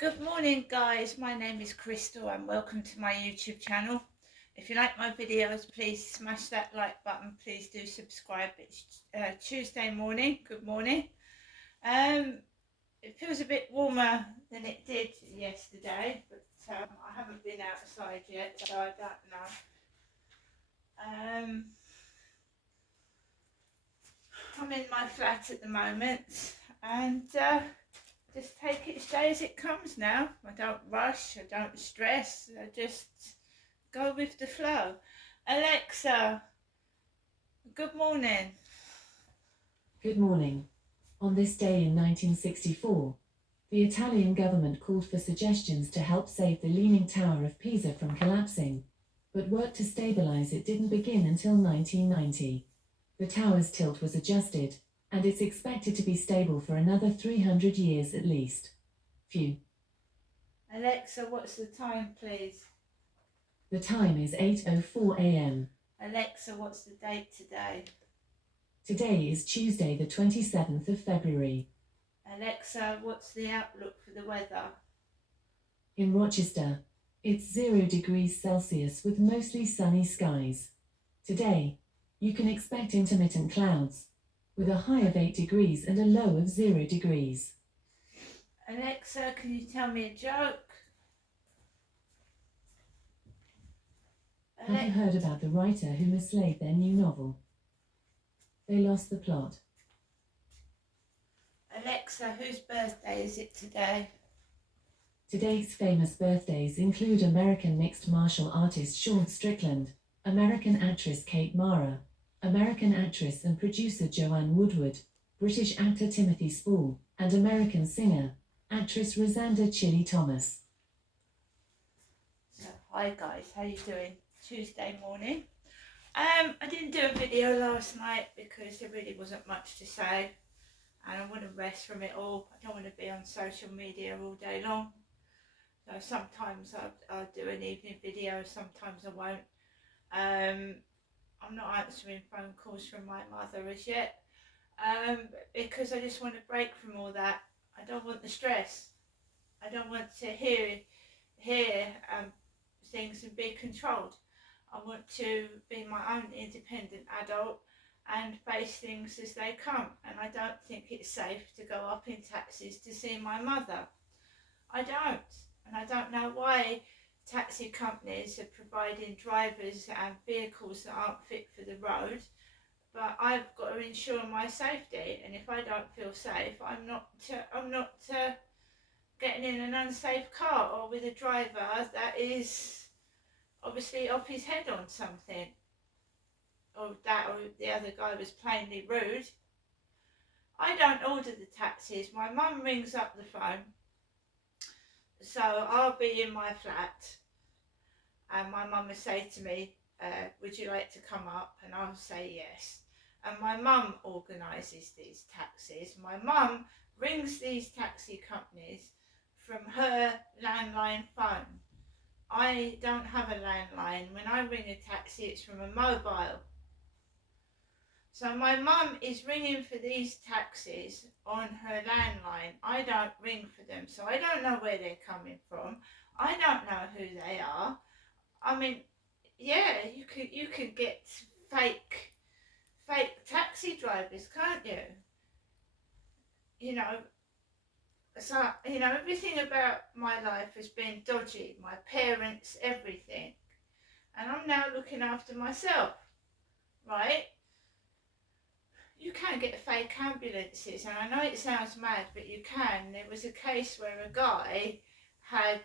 Good morning, guys. My name is Crystal and welcome to my YouTube channel. If you like my videos, please smash that like button. Please do subscribe. It's Tuesday morning. Good morning. It feels a bit warmer than it did yesterday, but I haven't been outside yet, so I don't know. I'm in my flat at the moment and just take each day as it comes now. I don't rush, I don't stress, I just go with the flow. Alexa, good morning. Good morning. On this day in 1964, the Italian government called for suggestions to help save the Leaning Tower of Pisa from collapsing, but work to stabilize it didn't begin until 1990. The tower's tilt was adjusted, and it's expected to be stable for another 300 years at least. Phew. Alexa, what's the time, please? The time is 8:04 a.m. Alexa, what's the date today? Today is Tuesday, the 27th of February. Alexa, what's the outlook for the weather? In Rochester, it's 0 degrees Celsius with mostly sunny skies. Today, you can expect intermittent clouds, with a high of 8 degrees and a low of 0 degrees. Alexa, can you tell me a joke? Have you heard about the writer who mislaid their new novel? They lost the plot. Alexa, whose birthday is it today? Today's famous birthdays include American mixed martial artist Sean Strickland, American actress Kate Mara, American actress and producer Joanne Woodward, British actor Timothy Spall, and American singer, actress Rosanda Chili Thomas. So, hi guys, how you doing? Tuesday morning. I didn't do a video last night because there really wasn't much to say, and I want to rest from it all. I don't want to be on social media all day long. So sometimes I'll do an evening video, sometimes I won't. I'm not answering phone calls from my mother as yet, because I just want to break from all that. I don't want the stress. I don't want to hear things and be controlled. I want to be my own independent adult and face things as they come. And I don't think it's safe to go up in taxis to see my mother. I don't. And I don't know why taxi companies are providing drivers and vehicles that aren't fit for the road. But I've got to ensure my safety. And if I don't feel safe, I'm not getting in an unsafe car or with a driver that is obviously off his head on something, or the other guy was plainly rude. I don't order the taxis. My mum rings up the phone, so I'll be in my flat and my mum will say to me, would you like to come up? And I'll say yes. And my mum organises these taxis. My mum rings these taxi companies from her landline phone. I don't have a landline. When I ring a taxi, it's from a mobile. So my mum is ringing for these taxis on her landline. I don't ring for them, so I don't know where they're coming from. I don't know who they are. I mean, yeah, you can get fake taxi drivers, can't you? So, everything about my life has been dodgy. My parents, everything. And I'm now looking after myself, right? You can get fake ambulances, and I know it sounds mad, but you can. There was a case where a guy had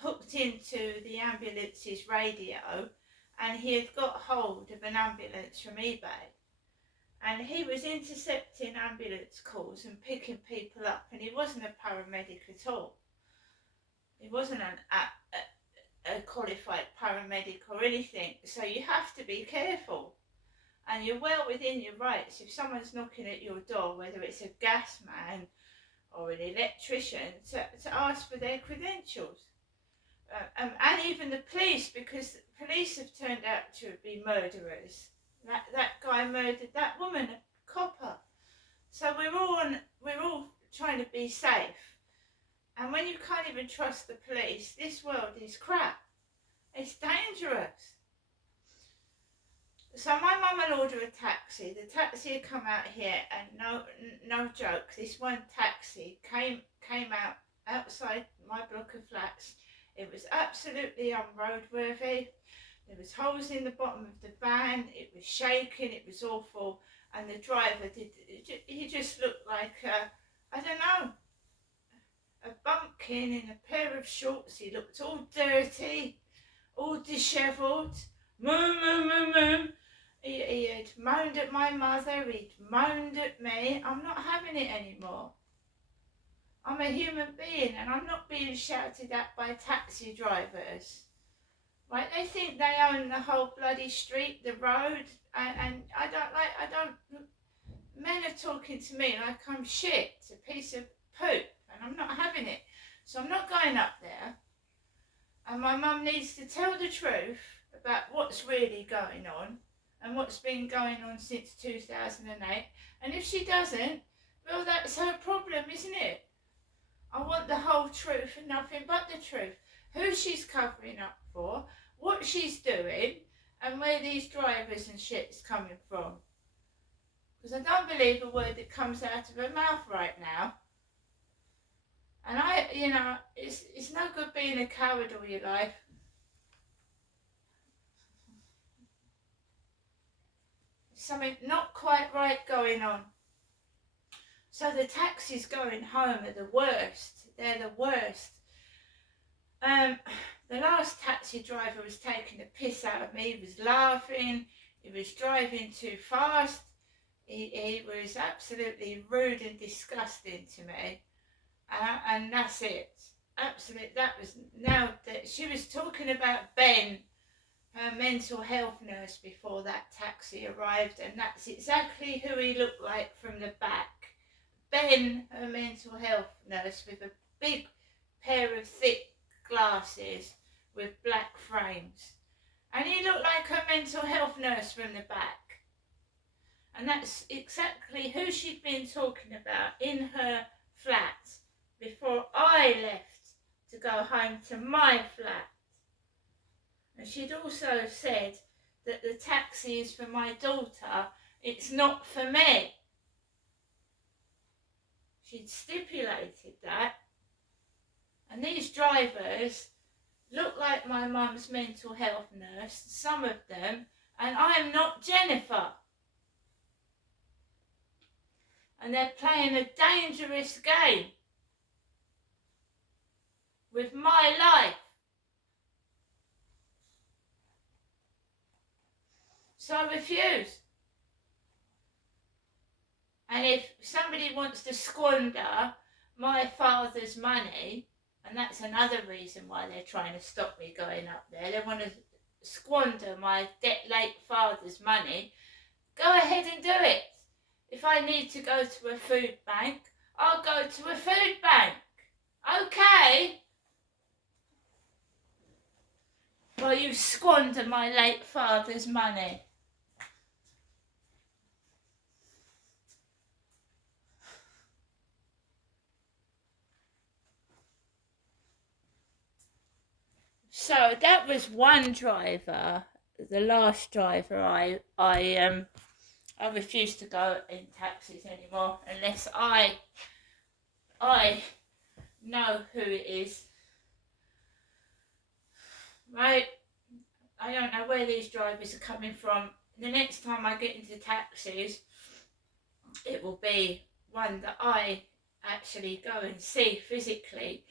hooked into the ambulance's radio, and he had got hold of an ambulance from eBay. And he was intercepting ambulance calls and picking people up, and he wasn't a paramedic at all. He wasn't a qualified paramedic or anything. So you have to be careful. And you're well within your rights. If someone's knocking at your door, whether it's a gas man or an electrician, to ask for their credentials. And even the police, because the police have turned out to be murderers. That guy murdered that woman, a copper. So we're all trying to be safe. And when you can't even trust the police, this world is crap. It's dangerous. So my mum will order a taxi. The taxi had come out here, and no joke, this one taxi came out outside my block of flats. It was absolutely unroadworthy. There was holes in the bottom of the van. It was shaking. It was awful. And the driver he just looked like I don't know, a bumpkin in a pair of shorts. He looked all dirty, all dishevelled. Moo, moo, moo, moo. He had moaned at my mother, he'd moaned at me. I'm not having it anymore. I'm a human being, and I'm not being shouted at by taxi drivers. Right? They think they own the whole bloody street, the road, and I don't, men are talking to me like I'm shit, a piece of poop, and I'm not having it. So I'm not going up there. And my mum needs to tell the truth about what's really going on and what's been going on since 2008. And if she doesn't, well, that's her problem, isn't it? I want the whole truth and nothing but the truth. Who she's covering up for, what she's doing, and where these drivers and shit's coming from. Because I don't believe a word that comes out of her mouth right now. And it's no good being a coward all your life. Something not quite right going on. So the taxis going home are the worst. They're the worst. The last taxi driver was taking the piss out of me. He was laughing. He was driving too fast. He was absolutely rude and disgusting to me. And that's it. Absolutely. That was now that she was talking about Ben, her mental health nurse, before that taxi arrived, and that's exactly who he looked like from the back. Ben, her mental health nurse, with a big pair of thick glasses with black frames. And he looked like her mental health nurse from the back. And that's exactly who she'd been talking about in her flat before I left to go home to my flat. And she'd also said that the taxi is for my daughter, it's not for me. She'd stipulated that. And these drivers look like my mum's mental health nurse, some of them, and I'm not Jennifer. And they're playing a dangerous game with my life. So I refuse. And if somebody wants to squander my father's money, and that's another reason why they're trying to stop me going up there, they want to squander my late father's money, go ahead and do it. If I need to go to a food bank, I'll go to a food bank. Okay? Well, you squander my late father's money. So that was one driver, the last driver. I refuse to go in taxis anymore unless I know who it is. Right? I don't know where these drivers are coming from. The next time I get into taxis, it will be one that I actually go and see physically.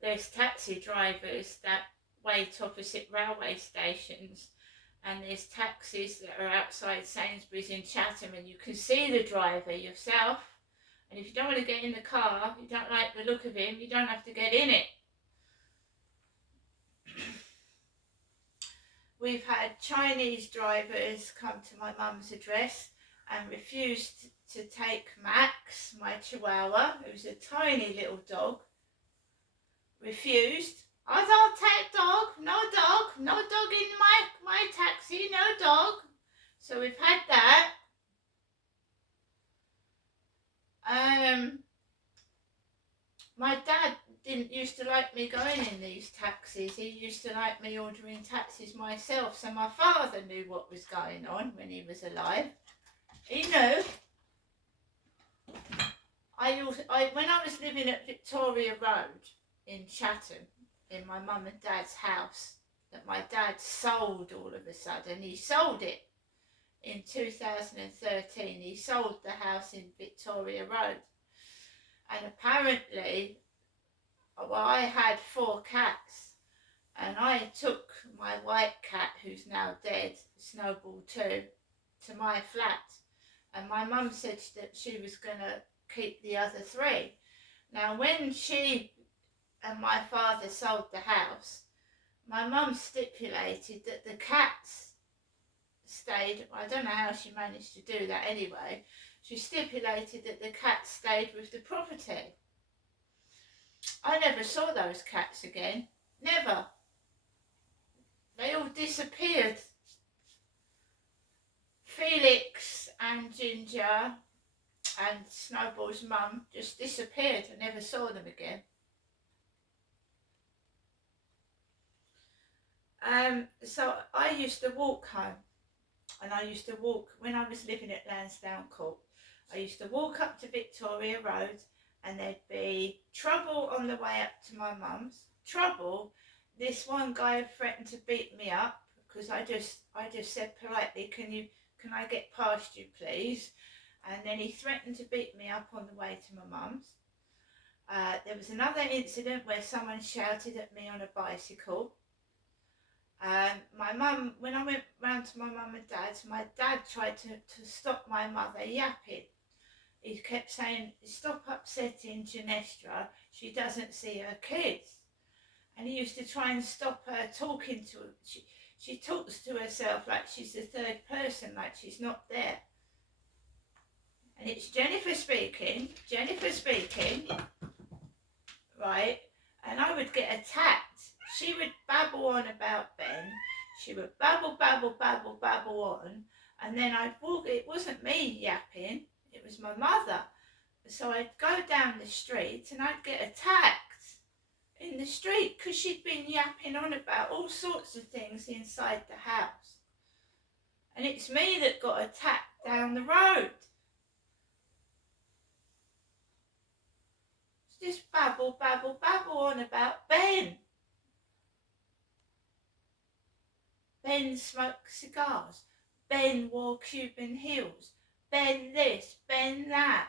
There's taxi drivers that wait opposite railway stations, and there's taxis that are outside Sainsbury's in Chatham, and you can see the driver yourself. And if you don't want to get in the car, you don't like the look of him, you don't have to get in it. We've had Chinese drivers come to my mum's address and refused to take Max, my chihuahua, who's a tiny little dog. Refused. I don't take dog, no dog in my taxi, no dog. So we've had that. My dad didn't used to like me going in these taxis. He used to like me ordering taxis myself, so my father knew what was going on when he was alive. He knew. When I was living at Victoria Road in Chatham, in my mum and dad's house, that my dad sold all of a sudden. He sold it in 2013. He sold the house in Victoria Road. And apparently, well, I had 4 cats, and I took my white cat, who's now dead, Snowball 2, to my flat. And my mum said that she was going to keep the other 3. Now, when she and my father sold the house, my mum stipulated that the cats stayed. I don't know how she managed to do that anyway. She stipulated that the cats stayed with the property. I never saw those cats again. Never. They all disappeared. Felix and Ginger and Snowball's mum just disappeared. I never saw them again. So I used to walk home, and I used to walk, when I was living at Lansdowne Court, I used to walk up to Victoria Road, and there'd be trouble on the way up to my mum's. Trouble, this one guy threatened to beat me up, because I just said politely, can I get past you please? And then he threatened to beat me up on the way to my mum's. There was another incident where someone shouted at me on a bicycle. My mum, when I went round to my mum and dad's, my dad tried to stop my mother yapping. He kept saying, stop upsetting Ginestra, she doesn't see her kids. And he used to try and stop her talking to her. She talks to herself like she's the third person, like she's not there. And it's Jennifer speaking, right? And I would get attacked. She would babble on about Ben. She would babble on. And then I'd walk. It wasn't me yapping. It was my mother. So I'd go down the street and I'd get attacked in the street because she'd been yapping on about all sorts of things inside the house. And it's me that got attacked down the road. Just babble on about Ben. Ben smoked cigars. Ben wore Cuban heels. Ben this, Ben that.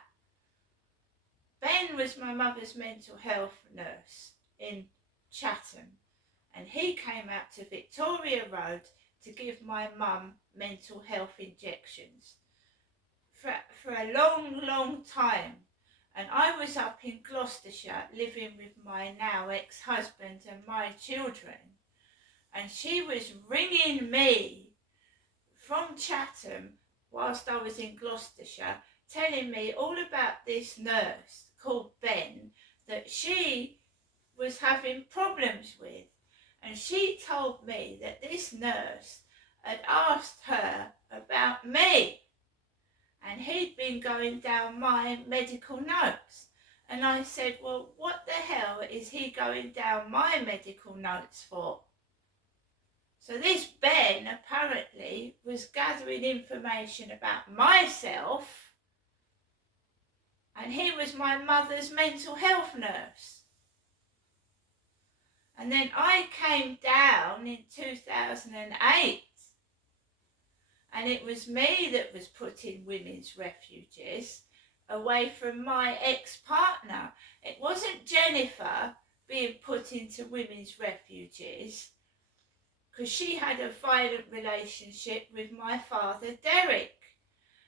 Ben was my mother's mental health nurse in Chatham, and he came out to Victoria Road to give my mum mental health injections for a long time. And I was up in Gloucestershire living with my now ex-husband and my children, and she was ringing me from Chatham whilst I was in Gloucestershire, telling me all about this nurse called Ben that she was having problems with. And she told me that this nurse had asked her about me, and he'd been going down my medical notes. And I said, well, what the hell is he going down my medical notes for? So this Ben apparently was gathering information about myself, and he was my mother's mental health nurse. And then I came down in 2008, and it was me that was put in women's refuges away from my ex-partner. It wasn't Jennifer being put into women's refuges because she had a violent relationship with my father, Derek.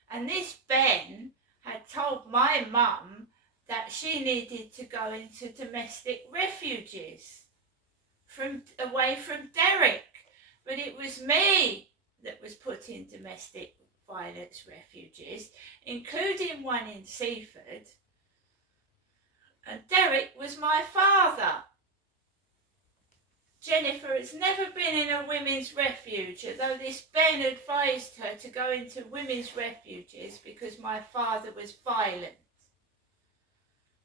And this Ben had told my mum that she needed to go into domestic refuges away from Derek. But it was me that was put in domestic violence refuges, including one in Seaford. And Derek was my father. Jennifer has never been in a women's refuge, although this Ben advised her to go into women's refuges because my father was violent.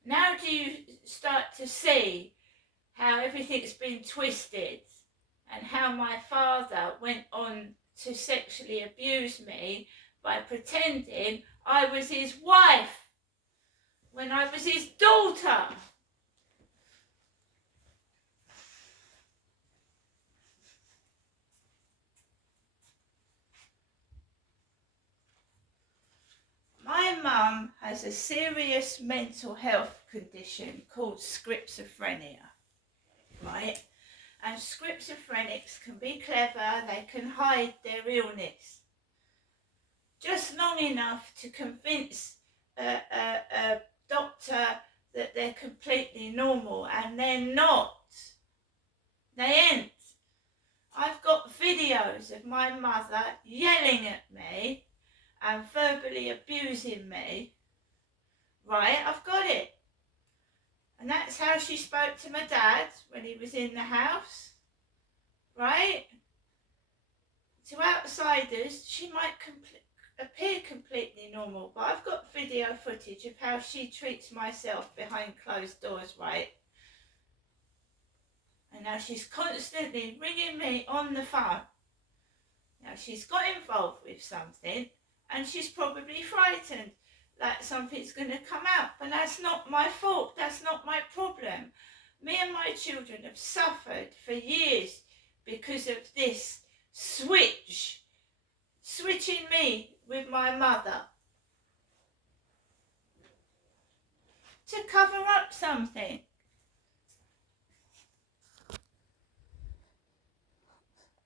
Now do you start to see how everything's been twisted and how my father went on to sexually abuse me by pretending I was his wife when I was his daughter? My mum has a serious mental health condition called schizophrenia, right? And schizophrenics can be clever, they can hide their illness just long enough to convince a doctor that they're completely normal, and they're not. They ain't. I've got videos of my mother yelling at me and verbally abusing me. Right, I've got it. And that's how she spoke to my dad when he was in the house. Right? To outsiders, she might appear completely normal, but I've got video footage of how she treats myself behind closed doors, right? And now she's constantly ringing me on the phone. Now she's got involved with something and she's probably frightened that something's going to come out, but that's not my fault, that's not my problem. Me and my children have suffered for years because of this switching me with my mother to cover up something.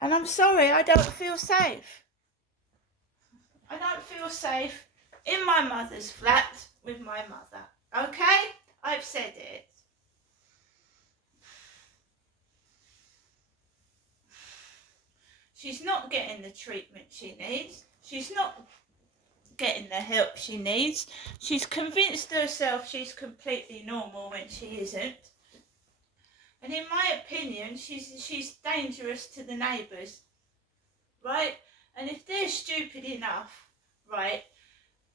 And I'm sorry, I don't feel safe. I don't feel safe in my mother's flat with my mother. Okay? I've said it. She's not getting the treatment she needs. She's not getting the help she needs. She's convinced herself she's completely normal when she isn't. And in my opinion, she's dangerous to the neighbours, right? And if they're stupid enough, right,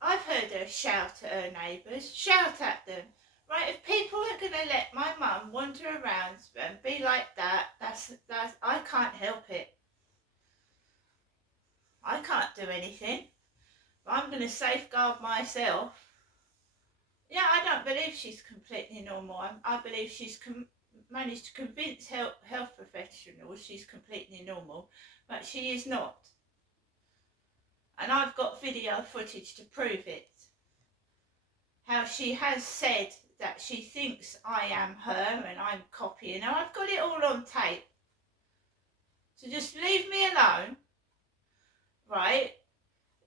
I've heard her shout at her neighbours, shout at them, right? If people are going to let my mum wander around and be like that, that's I can't help it. I can't do anything. I'm going to safeguard myself. Yeah, I don't believe she's completely normal. I believe she's managed to convince health professionals she's completely normal, but she is not. And I've got video footage to prove it. How she has said that she thinks I am her and I'm copying her. I've got it all on tape. So just leave me alone, right?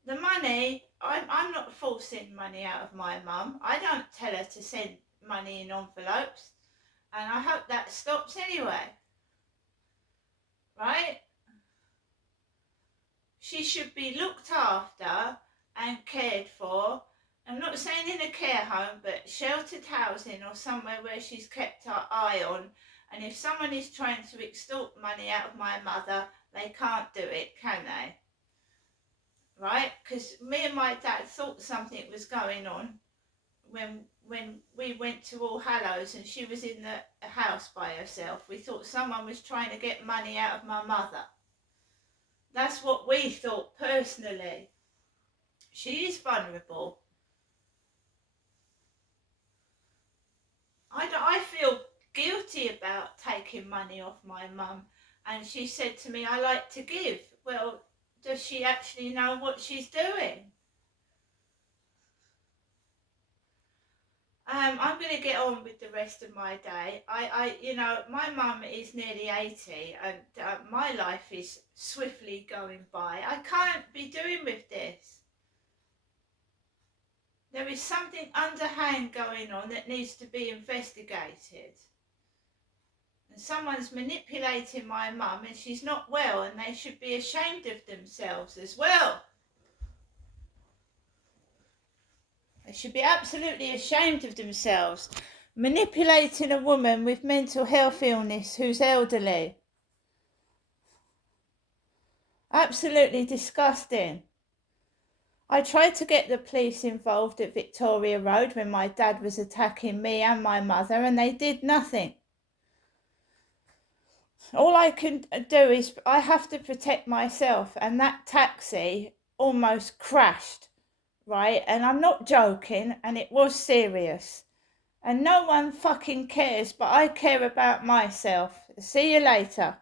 The money, I'm not forcing money out of my mum. I don't tell her to send money in envelopes. And I hope that stops anyway. Right? She should be looked after and cared for. I'm not saying in a care home, but sheltered housing or somewhere where she's kept her eye on. And if someone is trying to extort money out of my mother, they can't do it, can they? Right? Because me and my dad thought something was going on when we went to All Hallows and she was in the house by herself. We thought someone was trying to get money out of my mother. That's what we thought personally. She is vulnerable. I feel guilty about taking money off my mum, and she said to me, I like to give. Well, does she actually know what she's doing? I'm going to get on with the rest of my day. My mum is nearly 80 and my life is swiftly going by. I can't be doing with this. There is something underhand going on that needs to be investigated. And someone's manipulating my mum and she's not well, and they should be ashamed of themselves as well. They should be absolutely ashamed of themselves. Manipulating a woman with mental health illness who's elderly. Absolutely disgusting. I tried to get the police involved at Victoria Road when my dad was attacking me and my mother, and they did nothing. All I can do is I have to protect myself, and that taxi almost crashed, right? And I'm not joking, and it was serious. And no one fucking cares, but I care about myself. See you later.